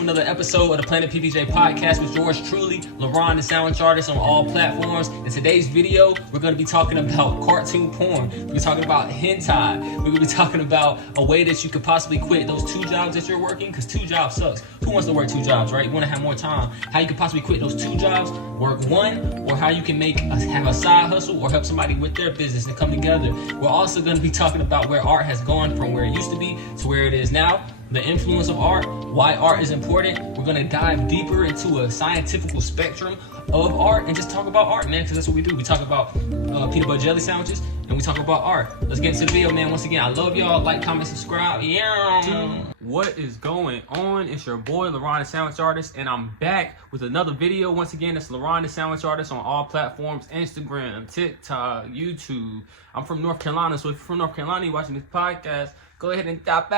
to another episode of the Planet PBJ podcast with yours truly, LaRon, the sandwich artist on all platforms. In today's video, we're going to be talking about cartoon porn. We're going to be talking about hentai. We're going to be talking about a way that you could possibly quit those 2 jobs that you're working, because 2 jobs sucks. Who wants to work 2 jobs, right? You want to have more time. How you could possibly quit those 2 jobs, work 1, or how you can have a side hustle or help somebody with their business and come together. We're also going to be talking about where art has gone from where it used to be to where it is now. The influence of art, why art is important. We're gonna dive deeper into a scientific spectrum of art and just talk about art, man, because that's what we do. We talk about peanut butter jelly sandwiches and we talk about art. Let's get into the video, man. Once again, I love y'all. Like, comment, subscribe. Yeah. What is going on? It's your boy, LaRon, the sandwich artist, and I'm back with another video. Once again, it's LaRon, the sandwich artist on all platforms, Instagram, TikTok, YouTube. I'm from North Carolina, so if you're from North Carolina, you're watching this podcast, go ahead and tap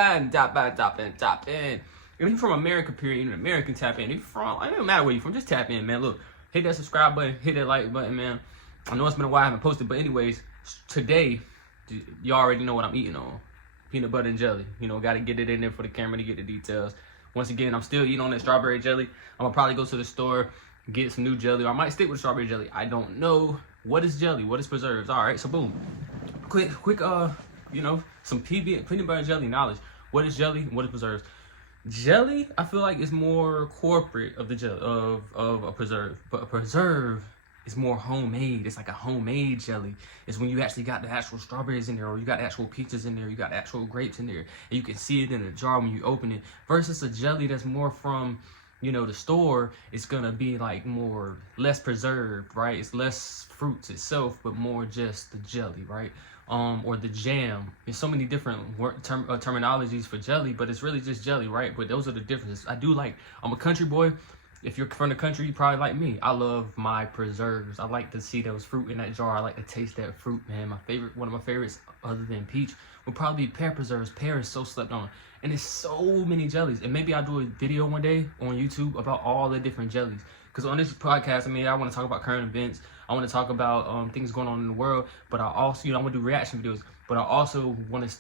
in. If you're from America, period, you're an American, tap in. If you're from, it don't matter where you're from, just tap in, man. Look, hit that subscribe button, hit that like button, man. I know it's been a while I haven't posted, but anyways, today, you already know what I'm eating on. Peanut butter and jelly. You know, got to get it in there for the camera to get the details. Once again, I'm still eating on that strawberry jelly. I'm going to probably go to the store, get some new jelly, or I might stick with strawberry jelly. I don't know. What is jelly? What is preserves? All right, so boom. Quick, you know, some peanut butter and jelly knowledge. What is jelly? What is preserves? Jelly, I feel like is more corporate of the jelly of a preserve, but a preserve is more homemade. It's like a homemade jelly. It's when you actually got the actual strawberries in there, or you got actual peaches in there, you got actual grapes in there, and you can see it in a jar when you open it. Versus a jelly that's more from, you know, the store. It's gonna be like less preserved, right? It's less fruits itself, but more just the jelly, right? Or the jam. There's so many different terminologies for jelly, but it's really just jelly, right? But those are the differences. I'm a country boy. If you're from the country, you probably like me. I love my preserves. I like to see those fruit in that jar. I like to taste that fruit, man. One of my favorites, other than peach, would probably be pear preserves. Pear is so slept on. And there's so many jellies. And maybe I'll do a video one day on YouTube about all the different jellies. Because on this podcast, I want to talk about current events. I want to talk about things going on in the world. But I also, I want to do reaction videos. But I also want to,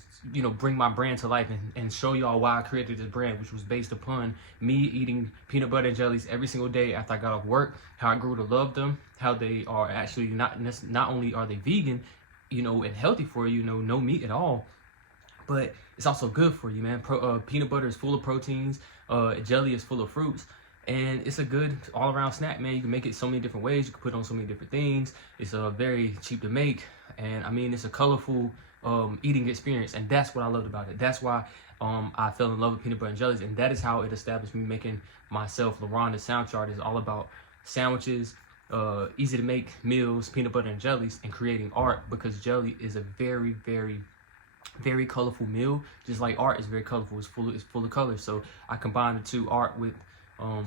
bring my brand to life and show y'all why I created this brand, which was based upon me eating peanut butter and jellies every single day after I got off work, how I grew to love them, how they are actually not only are they vegan, and healthy for you, no meat at all, but it's also good for you, man. Peanut butter is full of proteins, jelly is full of fruits, and it's a good all-around snack, man. You can make it so many different ways. You can put on so many different things. It's very cheap to make, and it's a colorful eating experience, and that's what I loved about it. That's why I fell in love with peanut butter and jellies, and that is how it established me making myself LaRon, the sandwich artist, all about sandwiches, easy to make meals, peanut butter and jellies, and creating art, because jelly is a very, very, very colorful meal, just like art is very colorful. It's full of colors. So I combined the 2, art with the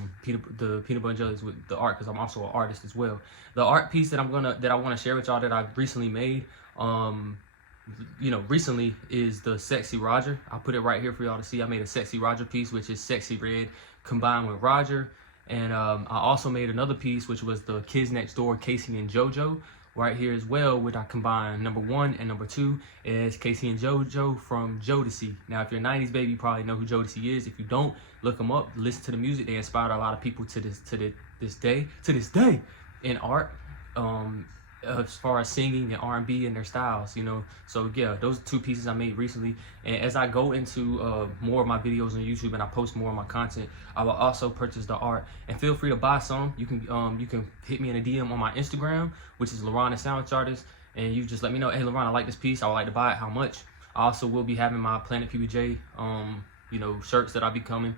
peanut butter and jellies, with the art, because I'm also an artist as well. The art piece that I want to share with y'all that I've recently made, recently, is the Sexy Roger. I'll put it right here for y'all to see. I made a Sexy Roger piece, which is sexy red combined with Roger. And I also made another piece, which was the Kids Next Door, Casey and JoJo, right here as well, which I combined number 1 and number 2 is Casey and JoJo from Jodeci. Now, if you're a 90s baby, you probably know who Jodeci is. If you don't, look them up, listen to the music. They inspired a lot of people to this day in art. As far as singing and R&B and their styles, So yeah, those 2 pieces I made recently. And as I go into more of my videos on YouTube and I post more of my content, I will also purchase the art. And feel free to buy some. You can hit me in a DM on my Instagram, which is LaRon, the sandwich artist. And you just let me know, hey LaRon, I like this piece. I would like to buy it. How much? I also will be having my Planet PBJ, shirts that I'll be coming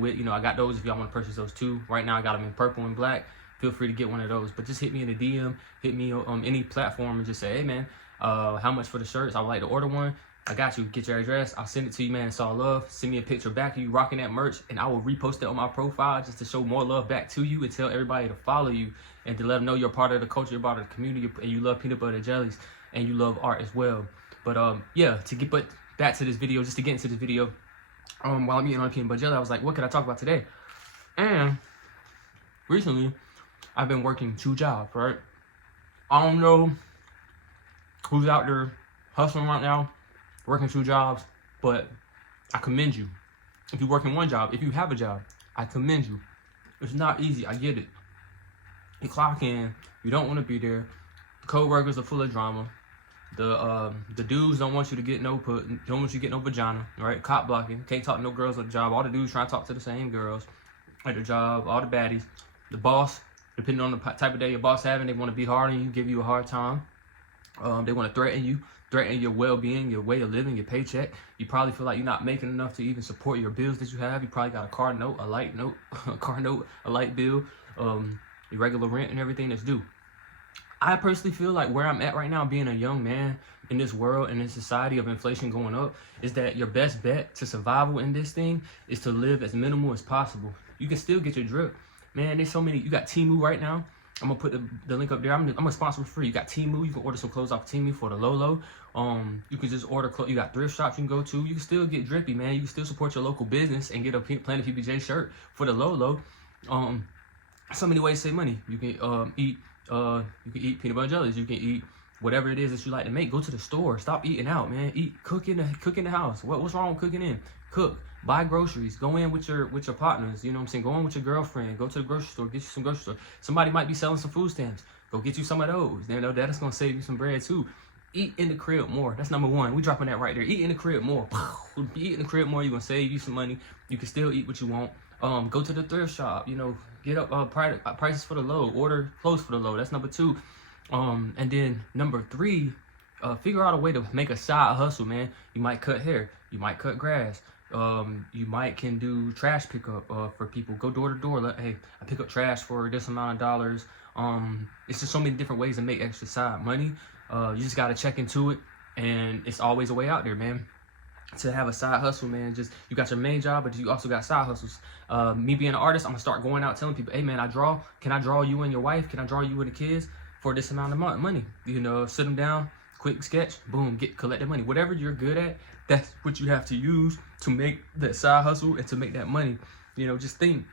with. I got those if y'all want to purchase those too. Right now I got them in purple and black. Feel free to get one of those, but just hit me in the DM, hit me on any platform, and just say, hey man, how much for the shirts? I would like to order one. I got you. Get your address. I'll send it to you, man. It's all love. Send me a picture back of you rocking that merch, and I will repost it on my profile just to show more love back to you and tell everybody to follow you and to let them know you're part of the culture, you're part of the community, and you love peanut butter and jellies, and you love art as well. But yeah, back to this video, just to get into this video, while I'm eating on peanut butter jelly, I was like, what can I talk about today? And recently, I've been working 2 jobs, right? I don't know who's out there hustling right now, working 2 jobs, but I commend you. If you're working 1 job, if you have a job, I commend you. It's not easy. I get it. You clock in. You don't want to be there. The co-workers are full of drama. The dudes don't want you to get don't want you to get no vagina, right? Cop blocking. Can't talk to no girls at the job. All the dudes trying to talk to the same girls at the job. All the baddies. The boss, depending on the type of day your boss having, they want to be hard on you, give you a hard time. They want to threaten you, threaten your well-being, your way of living, your paycheck. You probably feel like you're not making enough to even support your bills that you have. You probably got a car note, a light note, a car note, a light bill, your regular rent and everything that's due. I personally feel like where I'm at right now, being a young man in this world, in this society of inflation going up, is that your best bet to survival in this thing is to live as minimal as possible. You can still get your drip. Man, there's so many. You got Temu right now. I'm gonna put the link up there. I'm gonna sponsor for free. You got Temu. You can order some clothes off Temu for the low. You can just order clothes. You got thrift shops you can go to. You can still get drippy, man. You can still support your local business and get a Planet PBJ shirt for the low. So many ways to save money. You can eat peanut butter jellies. You can eat whatever it is that you like to make. Go to the store. Stop eating out, man. Cook in the house. What's wrong with cooking in? Cook. Buy groceries. Go in with your partners. You know what I'm saying? Go in with your girlfriend. Go to the grocery store. Get you some grocery store. Somebody might be selling some food stamps. Go get you some of those. You know, that's gonna save you some bread too. Eat in the crib more. That's number one. We dropping that right there. Eat in the crib more. Eat in the crib more. You're gonna save you some money. You can still eat what you want. Go to the thrift shop. You know, get up prices for the low. Order clothes for the low. That's number two. And then number three, figure out a way to make a side hustle, man. You might cut hair. You might cut grass. You can do trash pickup for people. Go door to door. Hey, I pick up trash for this amount of dollars. It's just so many different ways to make extra side money. You just gotta check into it, and it's always a way out there, man. To have a side hustle, man. Just you got your main job, but you also got side hustles. Me being an artist, I'm gonna start going out telling people, hey man, I draw. Can I draw you and your wife? Can I draw you and the kids for this amount of money? You know, sit them down, quick sketch, boom, collect the money. Whatever you're good at, that's what you have to use to make that side hustle and to make that money. You know, just think.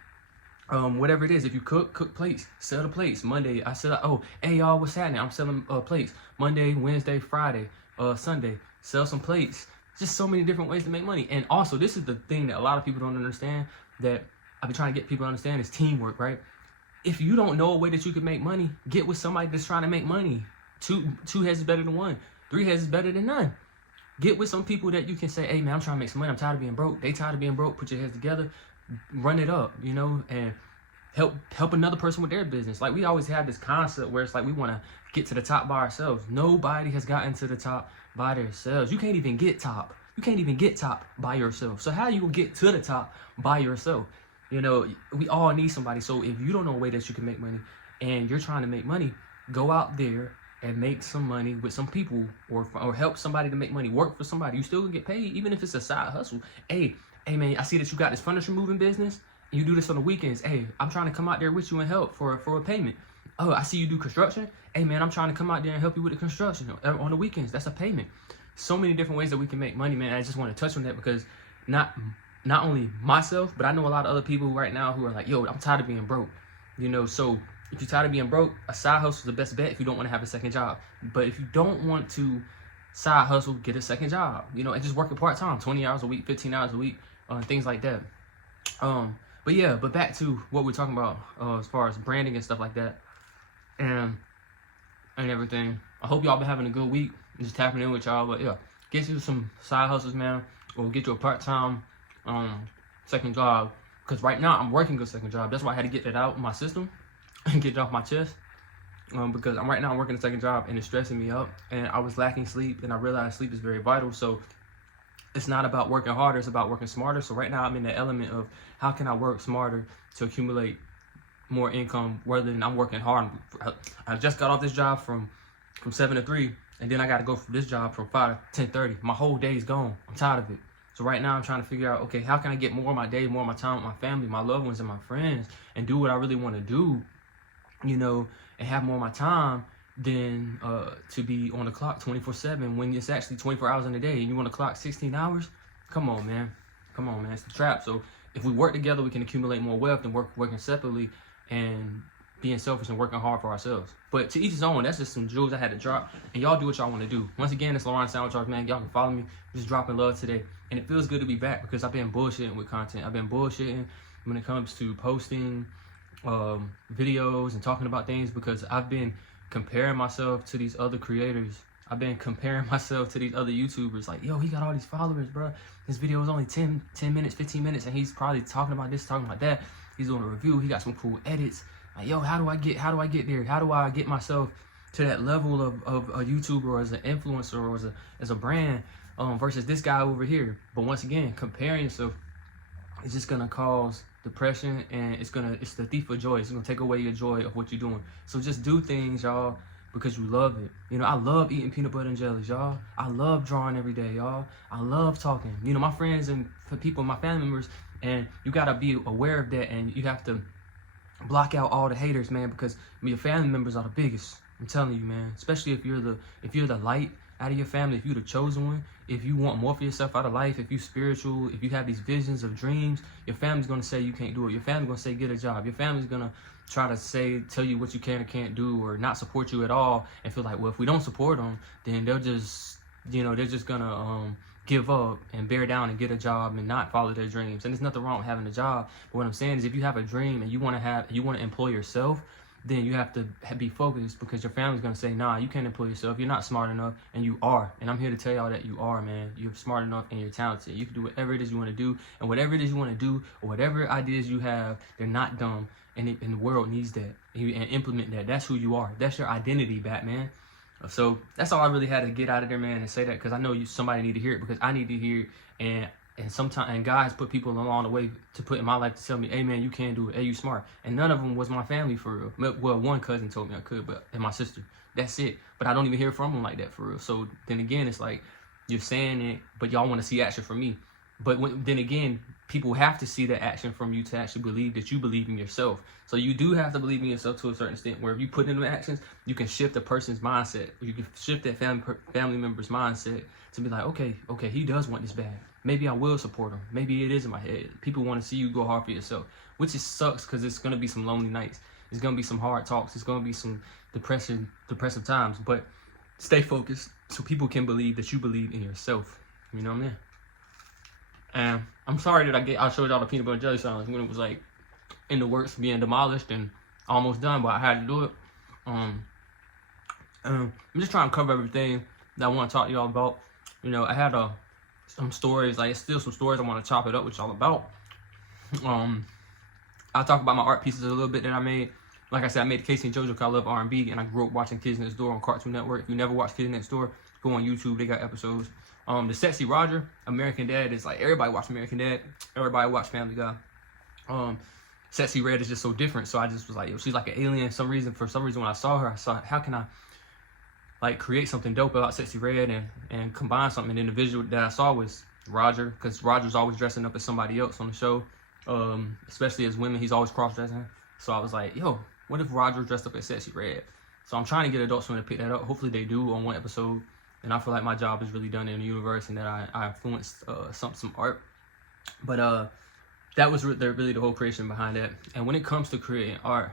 Whatever it is, if you cook plates, sell the plates. Monday, I sell. Oh, hey y'all, what's happening? I'm selling plates. Monday, Wednesday, Friday, Sunday, sell some plates. Just so many different ways to make money. And also, this is the thing that a lot of people don't understand, that I've been trying to get people to understand, is teamwork, right? If you don't know a way that you can make money, get with somebody that's trying to make money. Two heads is better than one. 3 heads is better than none. Get with some people that you can say, hey man, I'm trying to make some money. I'm tired of being broke. They tired of being broke. Put your heads together, run it up, you know, and help another person with their business. Like, we always have this concept where it's like we want to get to the top by ourselves. Nobody has gotten to the top by themselves. You can't even get top. You can't even get top by yourself. So how you gonna get to the top by yourself? You know, we all need somebody. So if you don't know a way that you can make money and you're trying to make money, go out there and make some money with some people, or help somebody to make money. Work for somebody. You still gonna get paid, even if it's a side hustle. Hey man, I see that you got this furniture moving business. You do this on the weekends. Hey, I'm trying to come out there with you and help for a payment. Oh, I see you do construction. Hey man, I'm trying to come out there and help you with the construction on the weekends. That's a payment. So many different ways that we can make money, man. I just want to touch on that because not only myself, but I know a lot of other people right now who are like, yo, I'm tired of being broke. You know, so if you're tired of being broke, a side hustle is the best bet if you don't want to have a second job. But if you don't want to side hustle, get a second job, you know, and just work it part-time, 20 hours a week, 15 hours a week, things like that. But back to what we're talking about as far as branding and stuff like that and everything. I hope y'all been having a good week. I'm just tapping in with y'all, but yeah, get you some side hustles, man, or get you a part-time second job. Because right now I'm working a second job. That's why I had to get that out of my system and get it off my chest. Because right now I'm working a second job and it's stressing me up, and I was lacking sleep, and I realized sleep is very vital. So it's not about working harder, it's about working smarter. So right now I'm in the element of how can I work smarter to accumulate more income rather than I'm working hard. I just got off this job from 7 to 3, and then I got to go for this job from 5 to 10:30. My whole day is gone. I'm tired of it. So right now I'm trying to figure out, okay, how can I get more of my day, more of my time with my family, my loved ones, and my friends, and do what I really want to do, you know, and have more of my time than to be on the clock 24/7 when it's actually 24 hours in a day and you want to clock 16 hours? Come on, man. Come on, man. It's the trap. So if we work together, we can accumulate more wealth than working separately and being selfish and working hard for ourselves. But to each his own. That's just some jewels I had to drop. And y'all do what y'all want to do. Once again, it's LaRon Sandwich Artist, man. Y'all can follow me. Just dropping love today. And it feels good to be back because I've been bullshitting with content. I've been bullshitting when it comes to posting videos and talking about things because I've been comparing myself to these other creators. I've been comparing myself to these other YouTubers. Like, yo, he got all these followers, bro. His video is only 10 minutes, 15 minutes, and he's probably talking about this, talking about that. He's doing a review. He got some cool edits. Like, yo, how do I get there? How do I get myself to that level of a YouTuber or as an influencer or as a brand versus this guy over here? But once again, comparing yourself is just gonna cause depression, and it's the thief of joy. It's gonna take away your joy of what you're doing. So just do things, y'all, because you love it. You know, I love eating peanut butter and jellies, y'all. I love drawing every day, y'all. I love talking. You know, my friends and people, my family members, and you gotta be aware of that, and you have to block out all the haters, man, because your family members are the biggest. I'm telling you, man. Especially if you're the light out of your family, if you're the chosen one, if you want more for yourself out of life, if you're spiritual, if you have these visions of dreams, your family's gonna say you can't do it. Your family's gonna say get a job. Your family's gonna try to tell you what you can or can't do, or not support you at all, and feel like, well, if we don't support them, then they'll just, you know, they're just gonna give up and bear down and get a job and not follow their dreams. And there's nothing wrong with having a job, but what I'm saying is if you have a dream and you want to employ yourself, then you have to be focused, because your family's gonna say, nah, you can't employ yourself, you're not smart enough. And you are. And I'm here to tell y'all that you are, man. You're smart enough and you're talented. You can do whatever it is you want to do, and whatever it is you want to do, or whatever ideas you have, they're not dumb, and the world needs that, and implement that. That's who you are. That's your identity, Batman. So that's all I really had to get out of there, man, and say that, because I know somebody need to hear it, because I need to hear it. And God has put people along the way to put in my life to tell me, hey, man, you can do it. Hey, you smart. And none of them was my family, for real. Well, one cousin told me I could, and my sister. That's it. But I don't even hear from them like that, for real. So then again, it's like, you're saying it, but y'all want to see action from me. But then again, people have to see that action from you to actually believe that you believe in yourself. So you do have to believe in yourself to a certain extent, where if you put into actions, you can shift a person's mindset. You can shift that family member's mindset to be like, okay, he does want this bad. Maybe I will support him. Maybe it is in my head. People want to see you go hard for yourself, which just sucks, because it's going to be some lonely nights. It's going to be some hard talks. It's going to be some depressive times. But stay focused so people can believe that you believe in yourself. You know what I mean? And I'm sorry that I showed y'all the peanut butter and jelly songs when it was like in the works being demolished and almost done, but I had to do it. I'm just trying to cover everything that I want to talk to y'all about. You know, I had some stories, like it's still some stories I want to chop it up with y'all about. I'll talk about my art pieces a little bit that I made. Like I said, I made Casey and JoJo because I love R&B, and I grew up watching Kids Next Door on Cartoon Network. If you never watched Kids Next Door, go on YouTube. They got episodes. The Sexy Roger, American Dad is like, everybody watched American Dad. Everybody watched Family Guy. Sexy Red is just so different. So I just was like, yo, she's like an alien. For some reason, when I saw her, I saw, how can I like create something dope about Sexy Red and combine something? And then the visual that I saw was Roger, because Roger's always dressing up as somebody else on the show. Especially as women, he's always cross-dressing. So I was like, yo, what if Roger dressed up as Sexy Red? So I'm trying to get Adult Swim to pick that up. Hopefully they do on one episode. And I feel like my job is really done in the universe, and that I influenced some art. But that was really the whole creation behind that. And when it comes to creating art,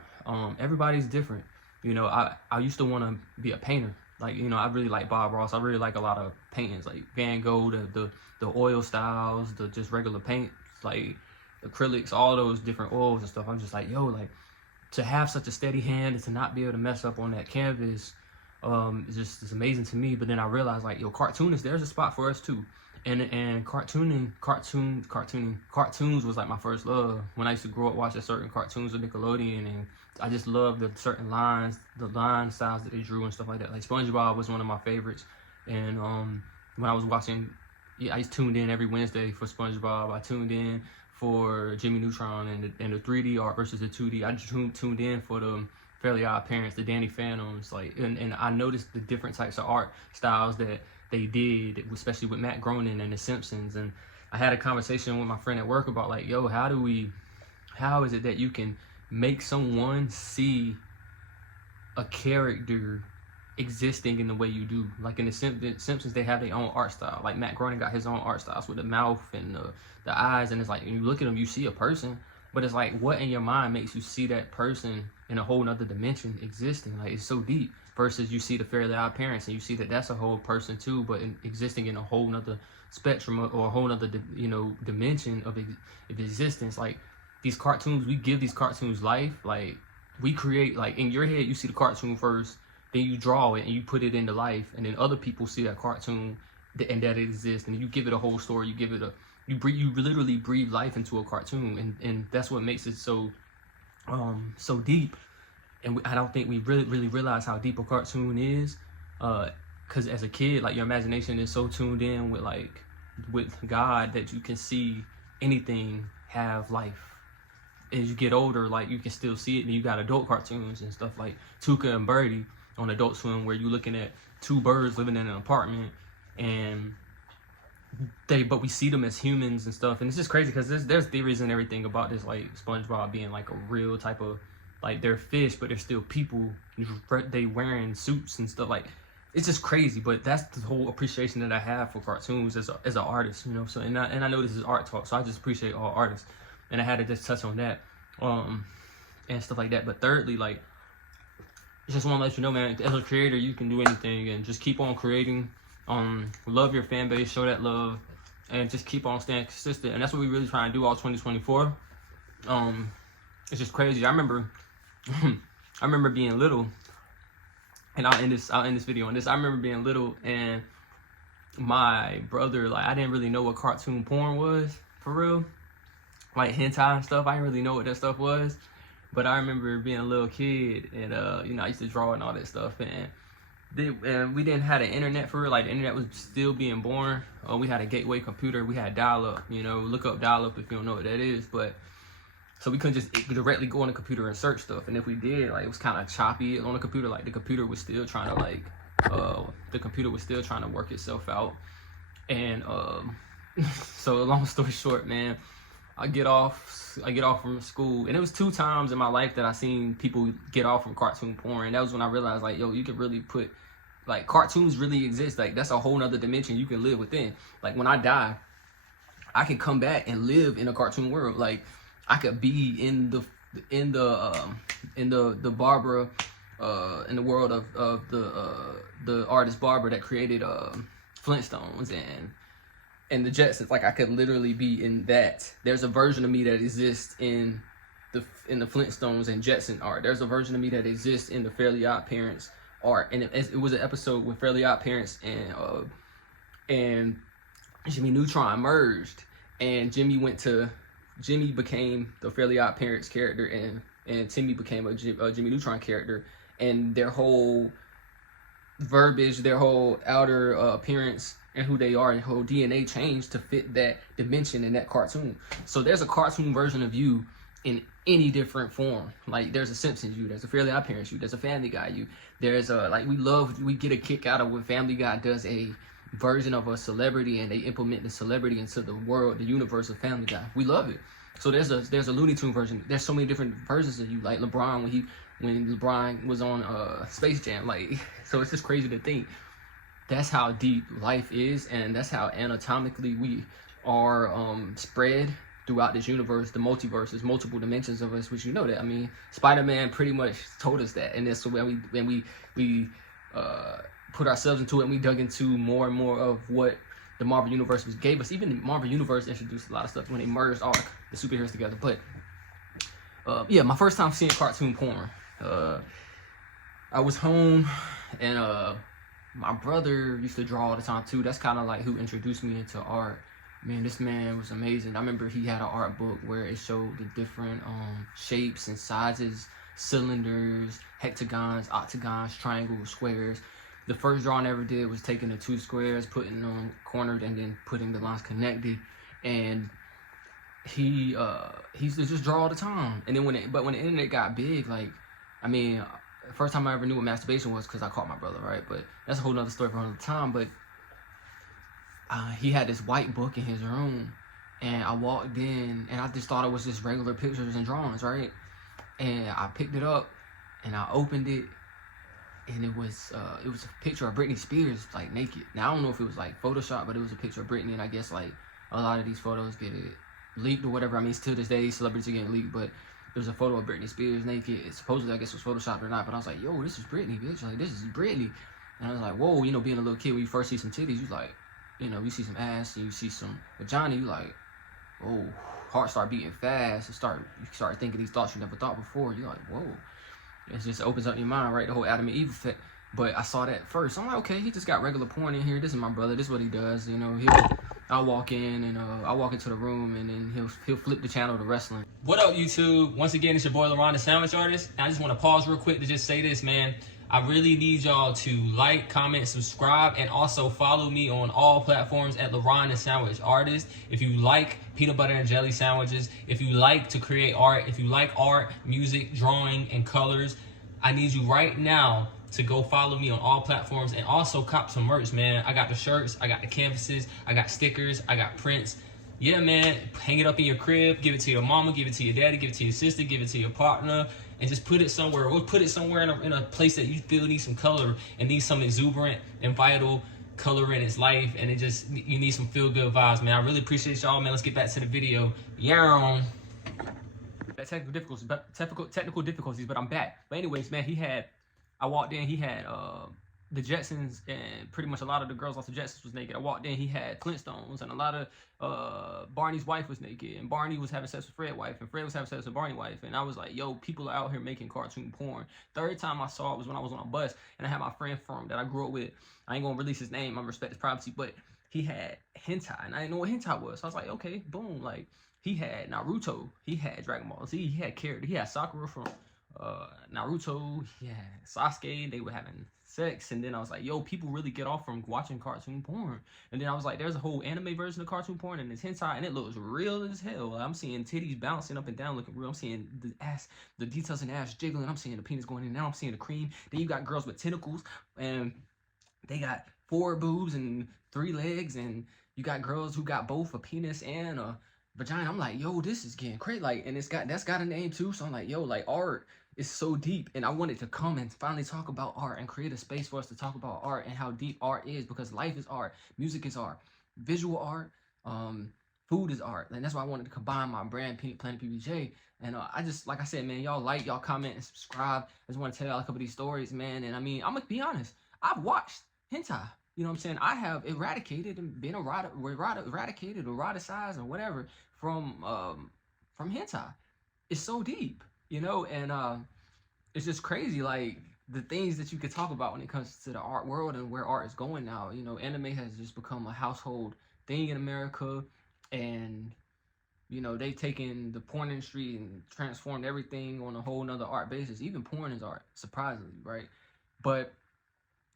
everybody's different. You know, I used to want to be a painter. Like, you know, I really like Bob Ross. I really like a lot of paintings, like Van Gogh, the oil styles, the just regular paints, like acrylics, all those different oils and stuff. I'm just like, yo, like, to have such a steady hand and to not be able to mess up on that canvas, it's amazing to me. But then I realized, like, yo, cartoonists, there's a spot for us too. And cartoons was like my first love. When I used to grow up watching certain cartoons with Nickelodeon, and I just loved the certain line styles that they drew and stuff like that. Like SpongeBob was one of my favorites. And when I was watching, I tuned in every Wednesday for SpongeBob. I tuned in for Jimmy Neutron and the 3D art versus the 2D. I just tuned in for the Fairly Odd Parents, the Danny Phantoms, like, and I noticed the different types of art styles that they did, especially with Matt Groening and The Simpsons. And I had a conversation with my friend at work about, like, yo, how is it that you can make someone see a character existing in the way you do? Like in The Simpsons, they have their own art style. Like Matt Groening got his own art styles with the mouth and the eyes, and it's like, when you look at them, you see a person. But it's like, what in your mind makes you see that person in a whole nother dimension existing? Like, it's so deep. Versus you see the Fairly Odd Parents and you see that that's a whole person too, but existing in a whole nother spectrum or a whole nother dimension of existence. Like, these cartoons, we give these cartoons life. Like, we create, like, in your head you see the cartoon first, then you draw it and you put it into life, and then other people see that cartoon and that it exists, and you give it a whole story. You give it a you literally breathe life into a cartoon, and that's what makes it so so deep. And I don't think we really realize how deep a cartoon is, because as a kid, like, your imagination is so tuned in with God that you can see anything have life. As you get older, like, you can still see it, and you got adult cartoons and stuff like Tuca and Birdie on Adult Swim, where you're looking at two birds living in an apartment, and but we see them as humans and stuff. And it's just crazy because there's theories and everything about this, like SpongeBob being like a real type of, like, they're fish but they're still people, they wearing suits and stuff. Like, it's just crazy. But that's the whole appreciation that I have for cartoons as an artist, you know. So and I know this is art talk, so I just appreciate all artists, and I had to just touch on that and stuff like that. But thirdly, like, I just want to let you know, man, as a creator, you can do anything, and just keep on creating. Love your fan base, show that love, and just keep on staying consistent. And that's what we really try to do all 2024. It's just crazy. I remember being little, and I'll end this video on this. I remember being little, and my brother, like, I didn't really know what cartoon porn was, for real. Like, hentai and stuff, I didn't really know what that stuff was. But I remember being a little kid, and you know, I used to draw and all that stuff, and we didn't have the internet, for real. Like, the internet was still being born. We had a gateway computer. We had dial-up, you know. Look up dial-up if you don't know what that is. But so we couldn't just directly go on the computer and search stuff. And if we did, like, it was kind of choppy on the computer. Like, the computer was still trying to work itself out. And so long story short, man, I get off from school, and it was 2 times in my life that I seen people get off from cartoon porn. And that was when I realized, like, yo, you could really put, like, cartoons really exist. Like, that's a whole nother dimension you can live within. Like, when I die, I can come back and live in a cartoon world. Like, I could be in the Barbara, in the world of the artist Barbara that created Flintstones and the Jetsons. Like, I could literally be in that. There's a version of me that exists in the Flintstones and Jetson art. There's a version of me that exists in the Fairly Odd Parents art. And it was an episode with Fairly Odd Parents and Jimmy Neutron merged, and Jimmy became the Fairly Odd Parents character, and Timmy became a Jimmy Neutron character, and their whole verbiage, their whole outer appearance, and who they are, and whole DNA changed to fit that dimension in that cartoon. So there's a cartoon version of you in any different form. Like, there's a Simpsons you, there's a Fairly Odd Parents you, there's a Family Guy you, there's a, like, we get a kick out of when Family Guy does a version of a celebrity and they implement the celebrity into the world, the universe of Family Guy. We love it. So there's a Looney Tune version. There's so many different versions of you, like LeBron when LeBron was on Space Jam. Like, so it's just crazy to think that's how deep life is, and that's how anatomically we are spread throughout this universe. The multiverse is multiple dimensions of us, which, you know that. I mean, Spider-Man pretty much told us that, and that's when we put ourselves into it, and we dug into more and more of what the Marvel Universe gave us. Even the Marvel Universe introduced a lot of stuff when they merged all the superheroes together. But yeah, my first time seeing cartoon porn, I was home, and my brother used to draw all the time too. That's kind of like who introduced me into art. Man, this man was amazing. I remember he had an art book where it showed the different shapes and sizes, cylinders, hexagons, octagons, triangles, squares. The first drawing I ever did was taking the 2 squares, putting them cornered, and then putting the lines connected. And he used to just draw all the time. And then when the internet got big, like, I mean, the first time I ever knew what masturbation was because I caught my brother, right? But that's a whole nother story for another time. But he had this white book in his room, and I walked in, and I just thought it was just regular pictures and drawings, right? And I picked it up, and I opened it, and it was a picture of Britney Spears, like, naked. Now, I don't know if it was like Photoshop, but it was a picture of Britney, and I guess, like, a lot of these photos get it leaked or whatever. I mean, to this day, celebrities are getting leaked, but there was a photo of Britney Spears naked. It supposedly, I guess, was photoshopped or not, but I was like, yo, this is Britney, bitch. Like, this is Britney. And I was like, whoa, you know, being a little kid, when you first see some titties, you like, you know, you see some ass and you see some vagina, you like, oh, heart start beating fast. You start thinking these thoughts you never thought before. You're like, whoa. It just opens up your mind, right? The whole Adam and Eve effect. But I saw that first. I'm like, okay, he just got regular porn in here. This is my brother. This is what he does. You know, I'll walk in and I'll walk into the room and then he'll flip the channel to wrestling. What up, YouTube? Once again, it's your boy LaRon, the Sandwich Artist. And I just want to pause real quick to just say this, man. I really need y'all to like, comment, subscribe, and also follow me on all platforms at LaRon, the Sandwich Artist. If you like peanut butter and jelly sandwiches, if you like to create art, if you like art, music, drawing, and colors, I need you right now to go follow me on all platforms and also cop some merch, man. I got the shirts, I got the canvases, I got stickers, I got prints. Yeah, man, hang it up in your crib, give it to your mama, give it to your daddy, give it to your sister, give it to your partner, and just put it somewhere. Or put it somewhere in a place that you feel needs some color and needs some exuberant and vital color in its life, and you need some feel-good vibes, man. I really appreciate y'all, man. Let's get back to the video. Yeah. Technical difficulties, but I'm back. But anyways, man, I walked in, he had the Jetsons, and pretty much a lot of the girls off the Jetsons was naked. I walked in, he had Flintstones, and a lot of Barney's wife was naked, and Barney was having sex with Fred's wife, and Fred was having sex with Barney's wife, and I was like, yo, people are out here making cartoon porn. Third time I saw it was when I was on a bus, and I had my friend from that I grew up with. I ain't gonna release his name, I respect his privacy, but he had hentai, and I didn't know what hentai was. So I was like, okay, boom, like, he had Naruto, he had Dragon Ball Z, he had character, he had Sakura from Naruto, yeah, Sasuke. They were having sex, and then I was like, yo, people really get off from watching cartoon porn. And then I was like, there's a whole anime version of cartoon porn, and it's hentai, and it looks real as hell. I'm seeing titties bouncing up and down looking real. I'm seeing the ass, the details in the ass jiggling. I'm seeing the penis going in. Now I'm seeing the cream. Then you got girls with tentacles, and they got 4 boobs and 3 legs, and you got girls who got both a penis and a vagina. I'm like, yo, this is getting crazy. Like, and that's got a name too. So I'm like, yo, like, art is so deep, and I wanted to come and finally talk about art and create a space for us to talk about art and how deep art is, because life is art, music is art, visual art, food is art, and that's why I wanted to combine my brand, Planet PBJ. And I just, like I said, man, y'all like, y'all comment, and subscribe. I just want to tell y'all a couple of these stories, man. And I mean, I'm gonna be honest, I've watched hentai. You know what I'm saying? I have eradicated and been eradicated or eroticized or whatever from hentai. It's so deep, you know, and it's just crazy, like, the things that you could talk about when it comes to the art world and where art is going now. You know, anime has just become a household thing in America, and, you know, they've taken the porn industry and transformed everything on a whole nother art basis. Even porn is art, surprisingly, right? But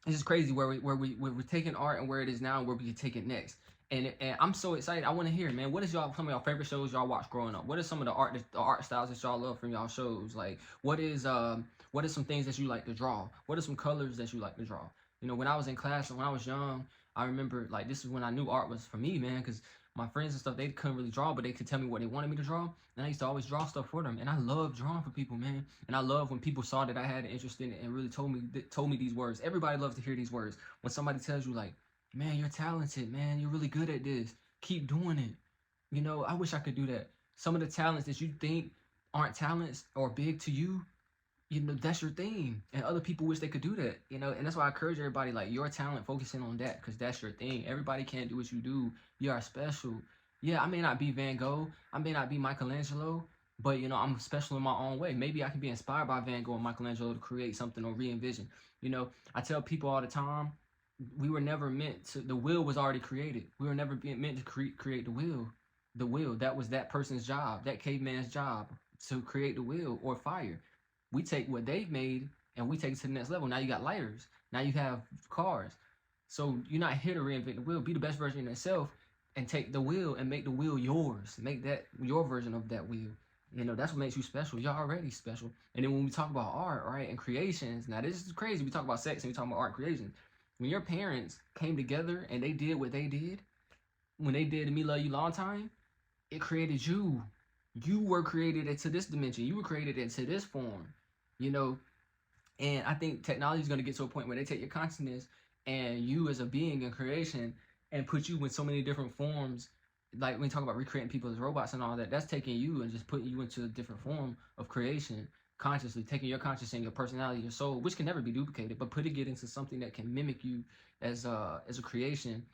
it's just crazy where we're taking art and where it is now and where we can take it next. And I'm so excited. I want to hear, man, what is some of y'all favorite shows y'all watched growing up? What are some of the art styles that y'all love from y'all shows? Like, what are some things that you like to draw? What are some colors that you like to draw? You know, when I was in class and when I was young, I remember, like, this is when I knew art was for me, man, because my friends and stuff, they couldn't really draw, but they could tell me what they wanted me to draw, and I used to always draw stuff for them. And I love drawing for people, man. And I love when people saw that I had an interest in it and really told me these words. Everybody loves to hear these words. When somebody tells you, like, man, you're talented, man, you're really good at this, keep doing it. You know, I wish I could do that. Some of the talents that you think aren't talents or big to you, you know, that's your thing, and other people wish they could do that, you know. And that's why I encourage everybody, like, your talent, focusing on that, because that's your thing. Everybody can't do what you do. You are special. Yeah, I may not be Van Gogh, I may not be Michelangelo, but, you know, I'm special in my own way. Maybe I can be inspired by Van Gogh and Michelangelo to create something or re-envision. You know, I tell people all the time, we were never meant to, the will was already created. We were never meant to create the will. The will, that was that person's job, that caveman's job, to create the will or fire. We take what they've made and we take it to the next level. Now you got lighters. Now you have cars. So you're not here to reinvent the wheel. Be the best version of yourself and take the wheel and make the wheel yours. Make that your version of that wheel. You know, that's what makes you special. You're already special. And then when we talk about art, right, and creations, now this is crazy. We talk about sex and we talk about art and creation. When your parents came together and they did what they did, when they did Me Love You Long Time, it created you. You were created into this dimension. You were created into this form. You know, and I think technology is going to get to a point where they take your consciousness and you as a being in creation and put you in so many different forms like when you talk about recreating people as robots and all that, that's taking you and just putting you into a different form of creation consciously, taking your conscious and your personality, your soul, which can never be duplicated, but putting it into something that can mimic you as a creation.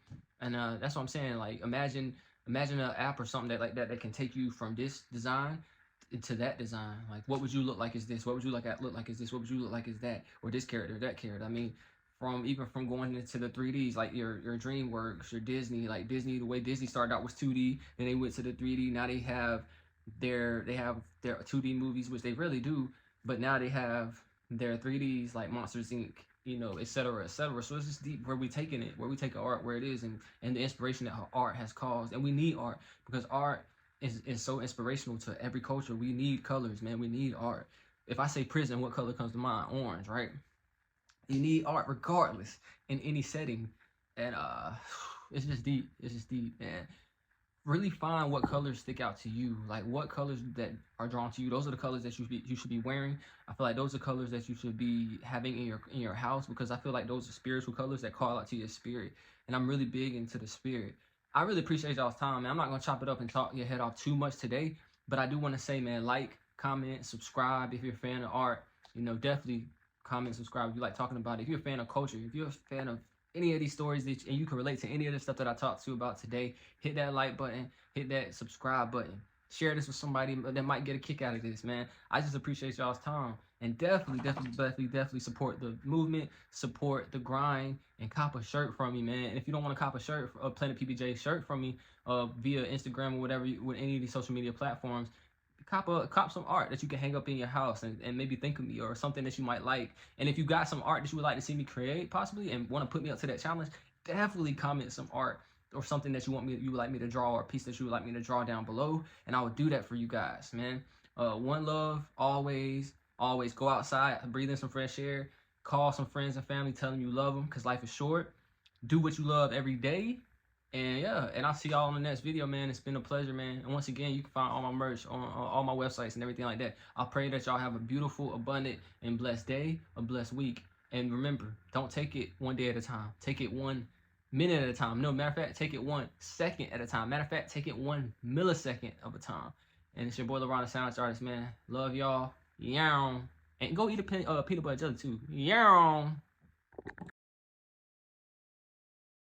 And that's what I'm saying. Like imagine an app or something that can take you from this design into that design. Like what would you look like as this? What would you look like as this? What would you look like as that? Or this character, that character. I mean, from going into the 3Ds, like your DreamWorks, your Disney, like Disney, the way Disney started out was 2D, then they went to the 3D. Now they have their 2D movies, which they really do, but now they have their 3Ds like Monsters Inc., you know, etc., etc. So it's just deep where we taking it, where we take art where it is, and the inspiration that art has caused. And we need art because art is so inspirational to every culture. We need colors, man. We need art. If I say prison, what color comes to mind? Orange, right? You need art regardless in any setting. And it's just deep. It's just deep, man. Really find what colors stick out to you, like what colors that are drawn to you. Those are the colors that you should be wearing. I feel like those are colors that you should be having in your house, because I feel like those are spiritual colors that call out to your spirit. And I'm really big into the spirit. I really appreciate y'all's time, man. I'm not gonna chop it up and talk your head off too much today, but I do want to say, man, like, comment, subscribe if you're a fan of art. You know, definitely comment, subscribe if you like talking about it. If you're a fan of culture, if you're a fan of any of these stories and you can relate to any of the stuff that I talked to you about today, hit that like button, hit that subscribe button, share this with somebody that might get a kick out of this, man. I just appreciate y'all's time, and definitely support the movement, support the grind, and cop a shirt from me, man. And if you don't want to cop a shirt, a Planet PBJ shirt from me via Instagram or whatever, with any of these social media platforms, cop some art that you can hang up in your house and maybe think of me or something that you might like. And if you got some art that you would like to see me create possibly and want to put me up to that challenge, definitely comment some art or something that you would like me to draw, or a piece that you would like me to draw down below, and I would do that for you guys, man. One love, always go outside, breathe in some fresh air, call some friends and family, tell them you love them, because life is short. Do what you love every day. And yeah, and I'll see y'all on the next video, man. It's been a pleasure, man. And once again, you can find all my merch on all my websites and everything like that. I pray that y'all have a beautiful, abundant, and blessed day, a blessed week. And remember, don't take it one day at a time. Take it 1 minute at a time. No, matter of fact, take it 1 second at a time. Matter of fact, take it 1 millisecond of a time. And it's your boy LeRon, the Sound Artist, man. Love y'all. Yow. And go eat a peanut butter jelly too. Yow.